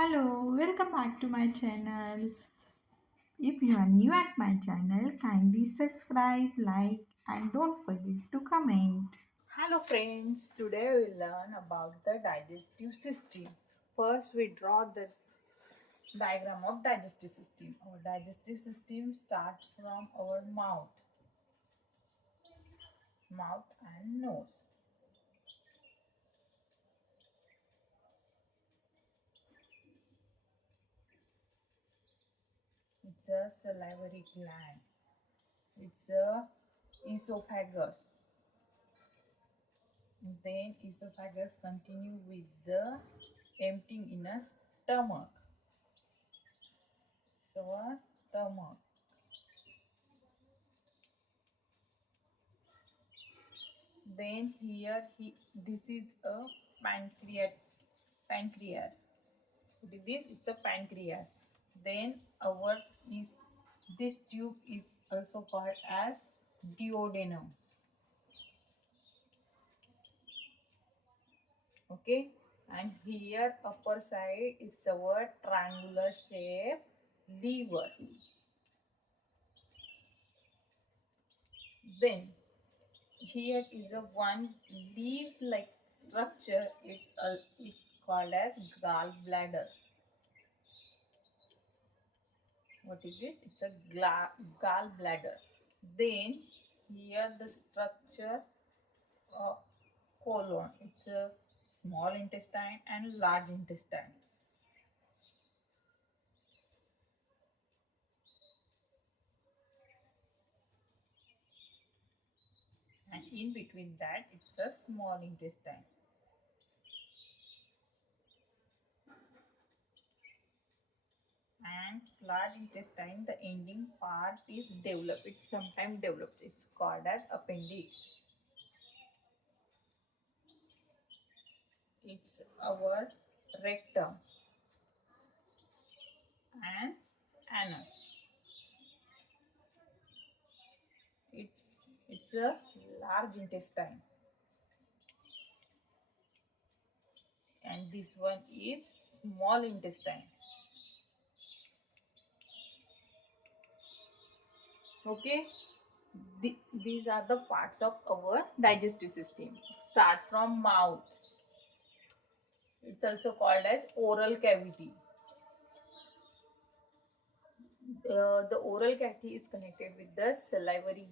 Hello, welcome back to my channel. If you are new at my channel, kindly subscribe, like, and don't forget to comment. Hello friends, today we will learn about the digestive system. First we draw the diagram of digestive system. Our digestive system starts from our mouth and nose. It's a salivary gland. It's a esophagus. Then esophagus continue with the emptying in a stomach. So a stomach. Then this is a pancreas. This it's a pancreas. Then our is this tube is also called as duodenum. Okay, and here upper side it's our triangular shape liver. Then here is a one leaves like structure. It's called as gallbladder. What is this? It's a gallbladder. Then here the structure of colon. It's a small intestine and large intestine. And in between that, it's a small intestine. And large intestine, the ending part is developed. It's sometimes developed. It's called as appendix. It's our rectum and anus. It's it's a large intestine, and this one is small intestine. Okay, these are the parts of our digestive system. Start from mouth. It's also called as oral cavity. The oral cavity is connected with the salivary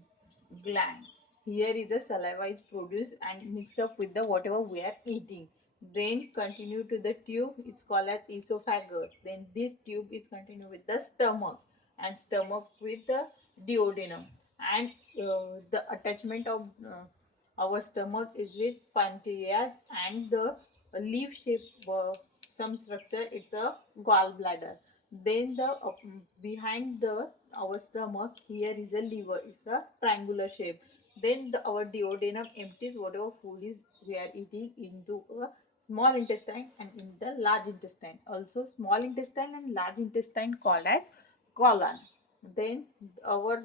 gland. Here is the saliva is produced and mix up with the whatever we are eating. Then continue to the tube. It's called as esophagus. Then this tube is continue with the stomach, and stomach with the duodenum. And the attachment of our stomach is with pancreas, and the leaf shape some structure. It's a gallbladder. Then the behind the our stomach here is a liver. It's a triangular shape. Then our duodenum empties whatever food is we are eating into a small intestine and in the large intestine. Also small intestine and large intestine called as colon. Then our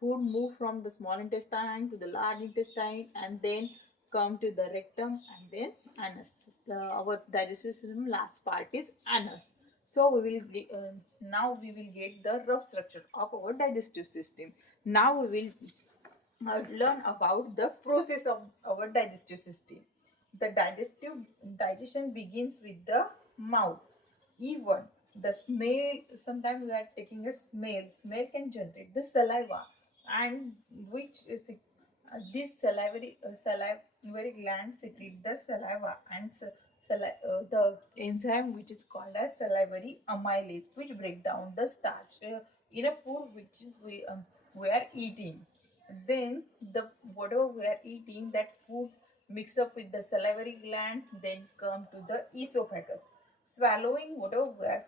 food move from the small intestine to the large intestine and then come to the rectum and then anus. Our digestive system last part is anus. So now we will get the rough structure of our digestive system. Now we will learn about the process of our digestive system. The digestion begins with the mouth. Even the smell, sometimes we are taking a smell can generate the saliva, and which is this salivary gland secrete the saliva, and the enzyme which is called as salivary amylase, which break down the starch in a food which we are eating. Then the whatever we are eating, that food mix up with the salivary gland, then come to the esophagus. Swallowing whatever we are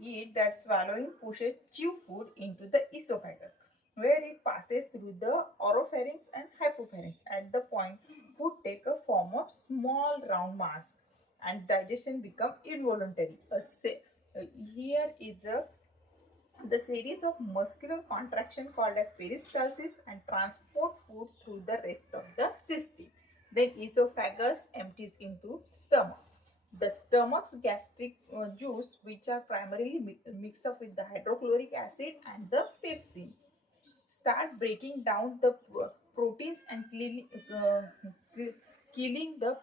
eat, that swallowing pushes chew food into the esophagus, where it passes through the oropharynx and hypopharynx. At the point, food take a form of small round mass, and digestion become involuntary. Here is the series of muscular contraction called as peristalsis and transport food through the rest of the system. Then esophagus empties into stomach. The stomach's gastric juice, which are primarily mixed up with the hydrochloric acid and the pepsin, start breaking down the proteins and killing the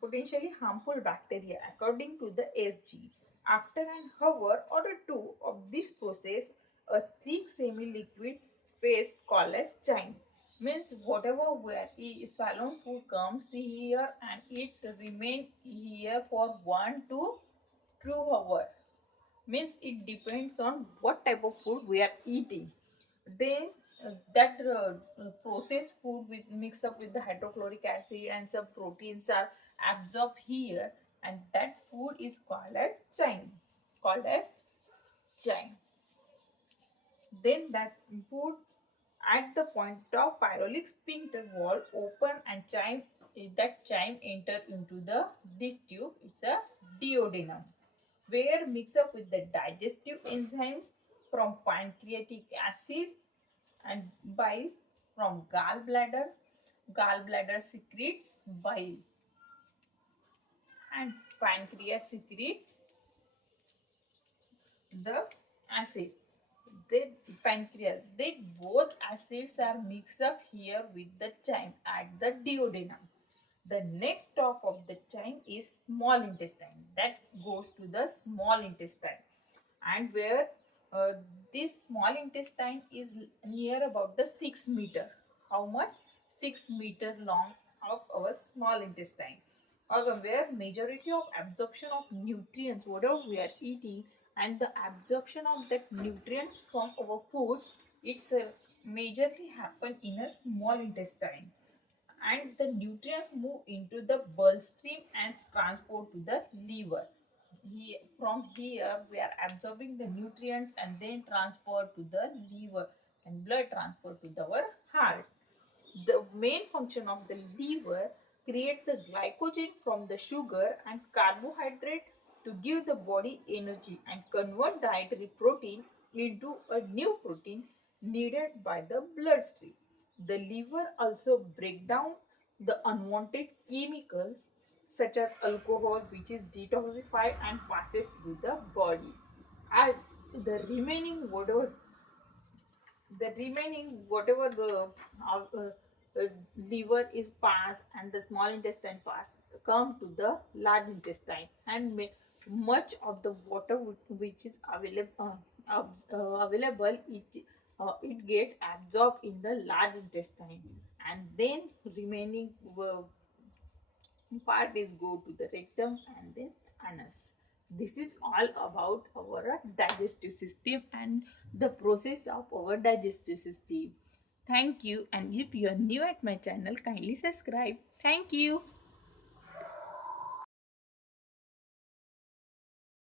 potentially harmful bacteria according to the SG. After an hour or two of this process, a thick semi-liquid paste called a chyme, means whatever where swallowed food comes here and it remain here for 1 to 2 hours, means it depends on what type of food we are eating. Then that processed food with mix up with the hydrochloric acid and some proteins are absorbed here, and that food is called as chyme. Then that food at the point of pyrolic sphincter wall open and chyme enter into the this tube. It's a duodenum, where mix up with the digestive enzymes from pancreatic acid and bile from gallbladder. Gallbladder secretes bile and pancreas secrete the acid. They pancreas. They both acids are mixed up here with the chyme at the duodenum. The next stop of the chain is small intestine. That goes to the small intestine, and where uh, this small intestine is near about the 6 meter. How much? 6 meter long of our small intestine. Or where majority of absorption of nutrients, whatever we are eating, and the absorption of that nutrients from our food, it's majorly happen in a small intestine, and the nutrients move into the bloodstream and transport to the liver. From here, we are absorbing the nutrients and then transport to the liver, and blood transport to our heart. The main function of the liver creates the glycogen from the sugar and carbohydrate to give the body energy and convert dietary protein into a new protein needed by the bloodstream. The liver also break down the unwanted chemicals such as alcohol, which is detoxified and passes through the body. And the remaining whatever the liver is passed and the small intestine pass come to the large intestine, and much of the water which is available, it get absorbed in the large intestine, and then remaining part is go to the rectum and then anus. This is all about our digestive system and the process of our digestive system. Thank you, and if you are new at my channel, kindly subscribe. Thank you.